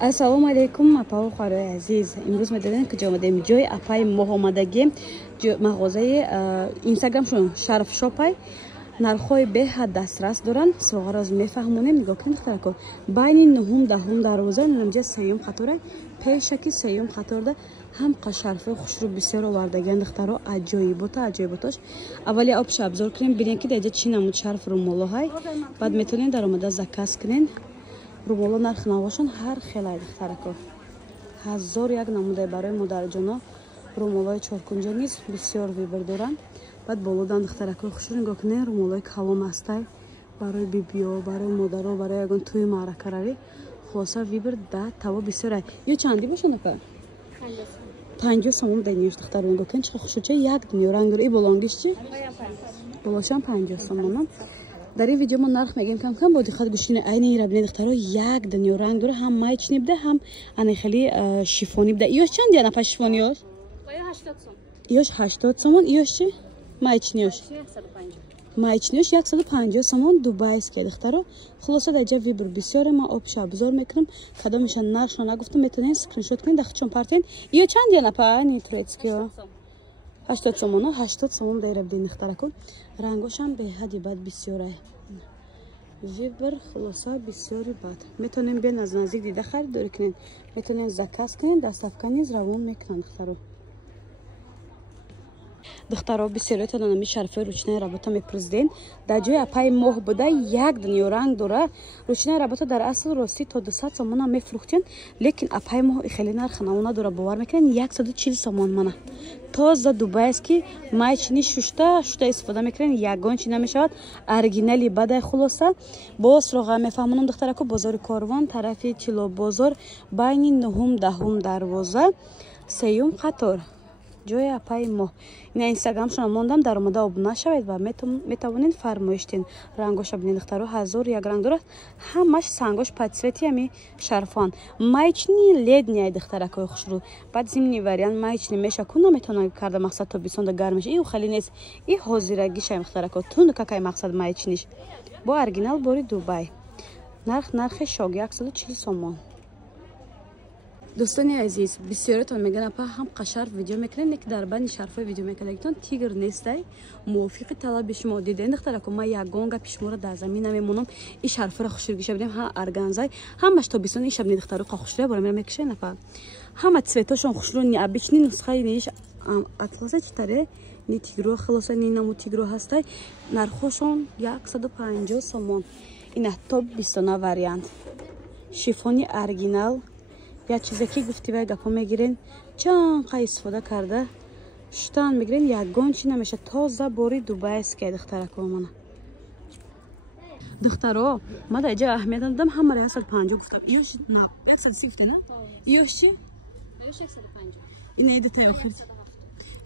ассалому алейкум апа хӯрои азиз. имрӯз медонем куҷо омадем? ҷои апаи моҳ омадагем, мағозаи инстаграмшон шарф шопай. нархҳои беҳад дастрас доранд. суғароз мефаҳмонем. нигоҳ кунед духтарако, байни 9-10 дарвоза намҷа сеюм қатора пешаки сеюм қаторда ҳамқа шарфҳои хушрӯ бисёр овардагианд. духтаро аҷоиботаш. аввали обша обзор кунем, бинем ки даҷа чӣ намуд шарф румоло ҳай. баъд метавонед даромада заказ кунед. румоло нарх навошон ҳар хелай духтарако. 1001 намудай барои модарҷоно. румолои чоркунҷа низ бисёр вибр доранд. баъд болодан духтаракои хушрӯ нигоҳ кунед. румолои калон ҳастай барои бибиё, барои модаро, барои ягон тӯи маъракаравӣ. хулоса вибр да таво бисёрай. ё чанди бошанд апа? 50 сомон денеш духтаро нигоҳ кунед. чӣ хушрӯ як дунё рангро. и болонгиш чӣ? болошам 50 сомон. дар ин видео мо нарх мегем кам бо диққат гӯш кунед. айни ин рабинед духтаро як дунё ранг дора. ҳам майчни буда, ҳам анахели шифони буда. иёш чанд яна па шифони ёш? 80 сом. иёш 80 сомон. иёш чӣ? майчниёш 150 сомон. дубайские духтаро. хулоса даҷа вибр бисёре. ман обша обзор мекунам. кадомеша нархшо нагуфтам, метавонед скриншот кунед, дахчон партен. иё чанд яна па айни турецкиё? 80 сомон. 80 сомон дайра бидин духтарако. рангошам беҳади бад бисёрай. вибр хулоса бисёри бад. метавонем бен аз наздик дида харидорӣ кунед. метавонем заказ кунед, доставка низ равон мекунанд духтаро. духтаро бисёриятон нами шарфои ручнаи работа мепурсиден. дар ҷои апаи моҳ буда як дунё ранг дора. ручнаи работа дар асл рости то 200 сомон ам мефурӯхтем, лекин апаи моҳ хеле нарх навона дора. бовар мекунед 140 сомон мана. тоза дубайский майчини шушта истифода мекунед. ягон чи намешавад. оригинали бадай хулоса. бо сроға мефаҳмонам духтарако. бозори корвон тарафи чило бозор байни 9-10 дарвоза сеюм қатор. ҷои апаи моҳ. ина инстаграмшон мондам, даромада обуна шавед ва метавонед фармоиш ден. рангоша бинед духтаро 1001 ранг дорад. ҳамаш сангош подсвети ами шарфон. майчни ледняй духтаракои хушрӯ. баъд зимни вариант майчни меша куна метавонад карда мақсад тобистонда гармиш. и хали нест. и ҳозирагиша духтарако. тун какай мақсад майчниш. бо оригинал бори Дубай. нархи шог 140 сомон. дӯстони азиз, бисёртон мегӯянд апа ҳамқа шарф видео мекунед, неки дар байни шарфҳои видео мекардагитон тигр нестай. мувофиқи талаби шумо диден духтарако. ман ягон гапи шуморо дар замин намемонам. ин шарфҳоро хушрӯгиша бидем, ҳа органзай, ҳамаш тобистони ин шабни духтаро хушрӯя бора мера мекишен апа. ҳама цветошон хушрӯ, необычный нусхаи ниш атласа читаре, ни тигро хулоса, ни наму тигро ҳастай. нархошон 150 сомон. ина топ 20 вариант. шифони оригинал. як чизе ки гуфтивай гапо мегирен, чанқа истифода карда штан мегирен, ягон чи намеша. тоза бори дубайская духтарако мана. духтаро ма дар ҷа аҳамият додам, ҳамаро 150 гуфтам. иёш на 130 гуфта на? иёш чи? иёш 150. ина идата охир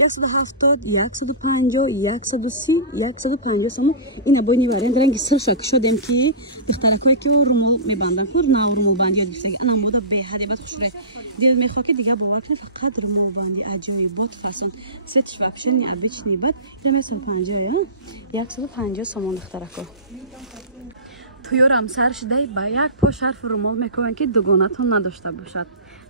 170, 150, 130, 150 сомон. ина бойни вариант ранги сирша кушодем ки духтаракое ки румол мебандан кур на румол банди дустаги ана мода беҳади бад хушре. дил мехоҳ ки дига бовар кунед фақат румол банди аҷоибот фасон. сетиш вообще необычный бад. ина 150 я 150 сомон духтарако. туёрам сар шидай ба як по шарф румол мекунанд ки дугонатон надошта бошад.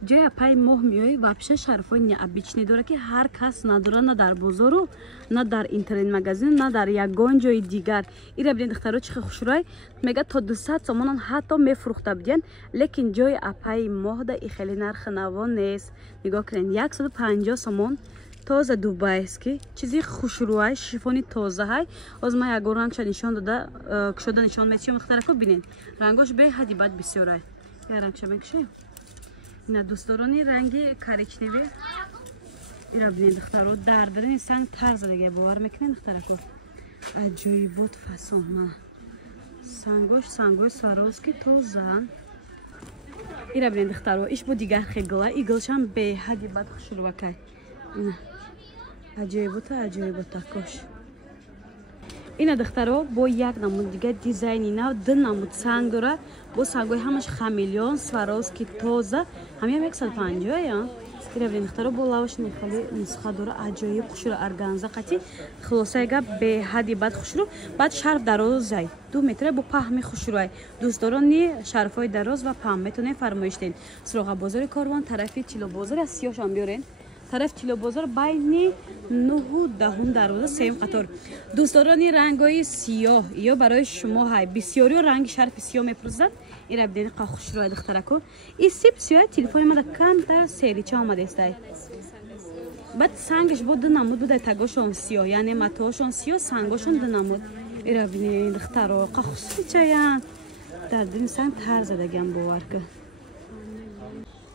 ҷои апаи моҳ меои вообще шарфҳои необычный дора ки ҳар кас надора, на дар бозору на дар интернет магазин, на дар ягон ҷои дигар. ира бинед духтаро чихе хушрӯй мега то 200 сомонан ҳатто мефурӯхта биден, лекин ҷои апаи моҳ да и хеле нархи навон нест. нигоҳ кунед 150 сомон. тоза дубайский чизи хушрӯай шифони тозаҳай. оз ман ягон рангша нишон дода кушода нишон мечиём духтарако бинед. рангош беҳади бад бисёрай. я рангша мекушем. ина дӯстдорони ранги коричневӣ ира бинед духтаро. дардари сан тар задага бовар мекунед духтарако. аҷоибот фасон мана. сангои сваровски тоза. ира бинед духтаро. иш бо дигар хегла иглшам беҳади бад хушрӯвакай. ина аҷоибота кош. ина духтаро бо як намуд дига дизайни нав ду намуд санг дора. бо сангои ҳамаш хамелеон, сваровски тоза. ҳамиам 150 я. اینا ببین دخترا با لواش نخالی نسخه داره عجایب خوشرو ارگانزا قطی خلاصه گا به حدی بعد خوشرو بعد شرف درازای 2 متر با پهمی خوشروی دوست دارن شرفای دراز و پهم میتونه فرمایش دین سراغ بازار کاروان طرف چیلو بازار از سیاش هم بیارین طرف چیلو بازار بین 9 و 10 دروازه سیم قطار دوست دارن رنگای سیاه یا برای شما های بسیاری رنگ شرف سیاه میپرزد اینا بدین قا خوشروی دخترکو این سیب سیاه تلفن ما کم تا سریچه آمده است بعد سنگش بود نمود بود تگاشون سیاه یعنی متاشون سیاه سنگاشون نمود اینا بدین دخترو قا خوشروی در دین سنگ تر زدگم باور که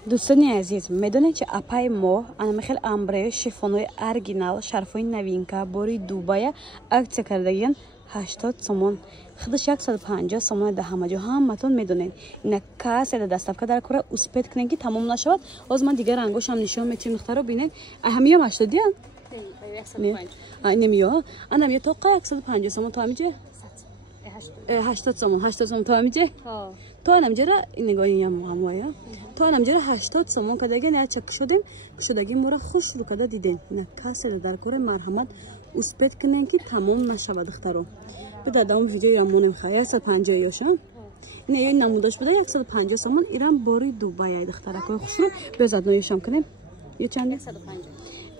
دوستانی عزیز میدونید که اپای ما انا خیلی امبره شیفونوی اورجینال شرفای نوینکا بوری دوبای اکت کردگین 80 سومون خودش 150 سومون ده همه جا هم متون میدونید اینا کاس دستافکا در کره اسپید کنن که تمام نشود از من دیگه رنگش هم نشون میتیم دخترا ببینید همیام 80 دیان نه نمیو انا میو تو 150 سومون تو همیشه 80 سومون تو همیشه تو نمیجره نگاهی همویا تو نمیجره 80 سومون کداگه نه چک شدیم کسودگی مورا خوش رو کدا دیدین نه کاسه در کره مرحمت اسپید کنن که تمام نشود دخترو بدادم ویدیو را مونم خواهی 150 یاشم نه این نمودش بوده 150 سومون ایران باری دوبای دخترکو خوش رو بزد نویشم کنیم یه چنده 150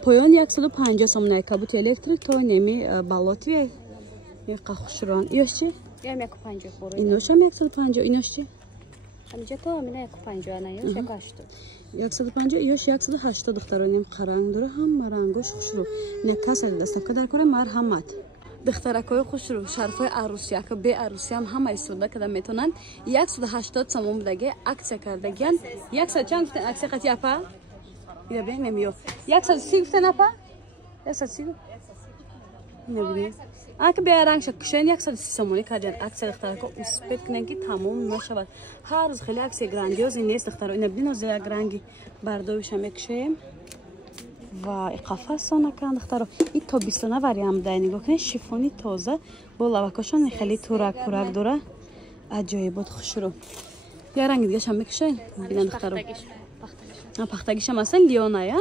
پایان 150 سومون کابوت الکتریک تو نمی بالاتوی یه خوش رو یاشی یا 150 برو اینوش هم 150 اینوش چی همینجا تو همینه 150 نه یا 180 150 یا 180 دخترانیم قرنگ داره هم رنگش خوش رو نکاس دستافکا در کره مرحمت دخترکای خوش رو شرفای عروسی که به عروسی هم همه استفاده کردن میتونن 180 سوم دیگه عکس کردگن 100 چند عکس قطعی اپا یا ببین نمیو 130 گفتن اپا 130 نبینید اگه به رنگ شکشن 130 سومونی کردن عکس دخترکو اسپید کنن که تمام نشود هر روز خیلی عکس گراندیوز نیست دخترو اینا ببینید از رنگی برداشت میکشیم و قفس نکن دخترو این تا 29 وریام ده نگاه کنید شیفونی تازه با لواکاشون خیلی تورک پورک داره عجایب بود خوش رو یا رنگ دیگه هم میکشین ببینید دخترو پختگیش هم اصلا لیونه یا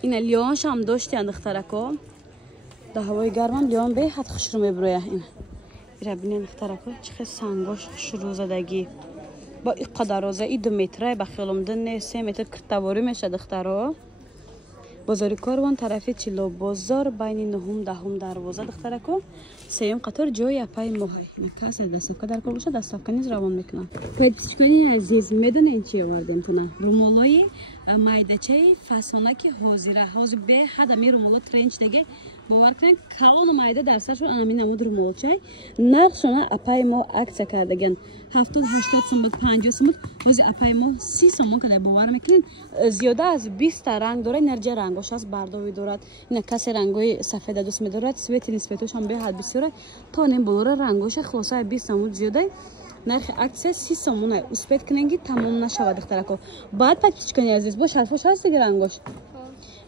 اینا لیونش هم داشتن دخترکو در هوای گرم لیون به حد خوش رو میبروه این را ببینید دخترکو چه سنگاش خوش رو زدگی با این قدروزه ای 2 متره بخیلم دن 3 متر کرتواری میشه دخترو بازار کاروان طرف چیلو بازار بین 9 10 دروازه دخترکو سیم قطار جای اپای موهای نکاس دستافکا در کار باشه دستافکا نیز روان میکنن پیچکاری عزیز میدونین چی آوردم تو نه رومولای مایدچه فسونکی حاضر به حد می رومولا ترنچ دیگه باور کنید کلان مایده در سرشون امین نمود رومولچه نقشونه اپای ما عکس کردگن 70 80 سوم 50 سوم از اپای ما 30 سوم کده باور میکنین زیاده از 20 رنگ داره انرژی رنگاش از برداوی دارد اینا کسی رنگای سفید دوست می‌دارد سویت نسبتش هم به حد بسیاره تا نیم بالا رنگاش خلاصه 20 سوم زیاده نرخ عکس 30 سومونه اسپید کننگی تمام نشود دخترکو بعد پاکیج کنی عزیز با شرفش هست دیگه رنگاش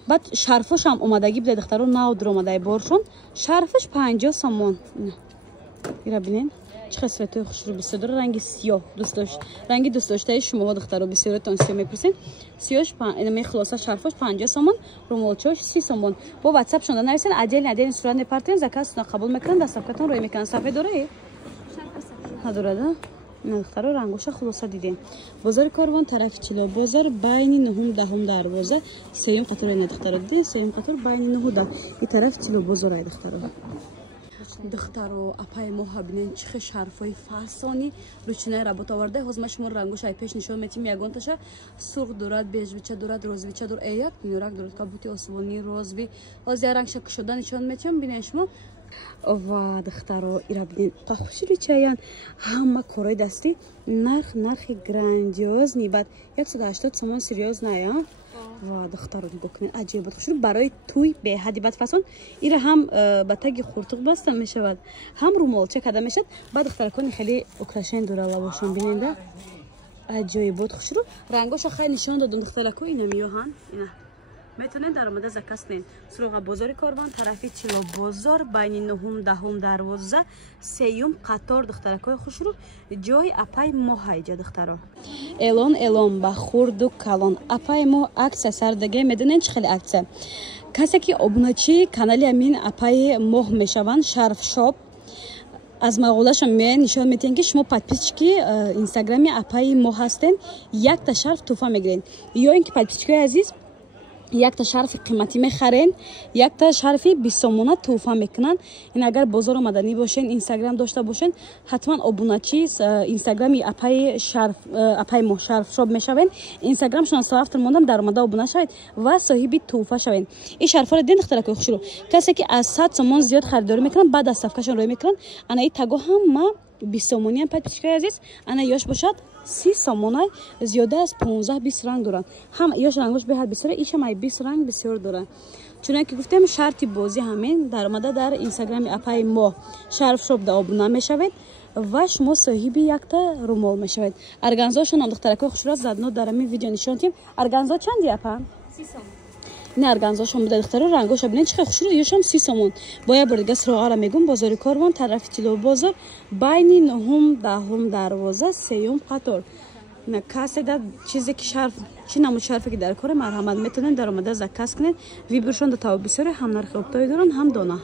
بعد شرفش هم اومدگی بده دخترو نو در اومده بارشون شرفش 50 سومون اینا ببینین چه قسمت خوش رو بسیار رنگ سیاه دوست داشت رنگی دوست داشته شما دخترو بسیار تون سیاه میپرسین سیاهش می خلاصه شرفش 50 سومون رومولچش 30 سومون با واتساپ شونده نرسین عجل ندین صورت نپرتین زکات قبول میکنن دستافکاتون روی میکنن صفحه داره نداره نه دخترو رنگوش خلاصه دیدین بازار کاروان طرف چیلو بازار بین 9 10 دروازه سیم قطار این دخترو دیدین سیم قطار بین 9 10 این طرف چیلو بازار دخترو اپای ما ببینین چه شرفای فاسونی روچنه ربط آورده حزم شما رنگوش ای پیش نشون میتیم یگان تاشه سرخ دوراد بیج بیچه دوراد روز بیچه دور ایات نیورک دوراد کابوتی اسوانی روزبی از رنگ شک شده نشون میتیم ببینین شما و دخترو ایرا ببینین خوشی ریچه‌یان همه کارای دستی نرخ گراندیوز نی بعد 180 سومون سریوز نه یا و دخترو نگاه کنین عجیب بود خوش رو برای توی به حدی بد فسون ایره هم با تگ خورتوق بسته میشود هم رومولچه کده میشد بعد دخترکون خیلی اوکراشن دوره لباشون ببینید عجیب بود خوش رو رنگاشو خیلی نشون دادم دخترکو اینا میوهن اینا میتونین در اومده zakaz کنین. سراغ بازار کاروان طرفی چلو بازار بین 9 10 12 سیوم قطار دخترکای خوش رو جای اپای مو هایجا دخترا الان با خورد و کلان اپای مو عکس سردگی میدونین چه خیلی عکسه کسی که ابوناچی کانال امین اپای مو میشوند شرف شاپ از مقوله‌شون می نشون میدین که شما подписчики اینستاگرامی اپای مو هستین یک تا شرف توفا میگیرین یا اینکه подписчики عزیز یک تا شرف قیمتی میخرین یک تا شرفی 20 سومونه توفا میکنن این اگر بازار مدنی باشین اینستاگرام داشته باشین حتما ابوناچی اینستاگرامی اپای شرف اپای مو شرف شاپ میشوین اینستاگرامشون از طرف موندم در اومده ابونا شوید و صاحب توفا شوین این شرفا رو دین اختراع خوش رو کسی که از 100 سومون زیاد خریداری میکنن بعد از صفقهشون روی میکنن انا این تگو هم ما 20 سومونی هم подписчики عزیز انا یاش باشد 30 سومونای زیاده از 15 20 رنگ دارن هم یاش رنگش به حد بسیار ایش هم 20 رنگ بسیار داره چون که گفتم شرط بازی همین در اومده در اینستاگرام اپای ما شرف شاپ دا ابونا میشوید و شما صاحب یک تا رومال میشوید ارگانزاشون هم دخترکای خوشرو زدنو در این ویدیو نشون دادیم ارگانزا چندی اپا 30 سومون نه ارگانزاشون بوده دخترا رنگاش ببینید چقدر خوشرو یاشم 30 سومون باید بر دیگه سراغ را میگم بازار کاروان طرف چلو بازار بین 9 10 12 سیوم قطار نه کسی در چیزی که شرف چی نمود شرفی که در کار مرحمت میتونن در اومده zakaz کنین ویبرشون تا بسیار هم نرخ افتای دارن هم دانه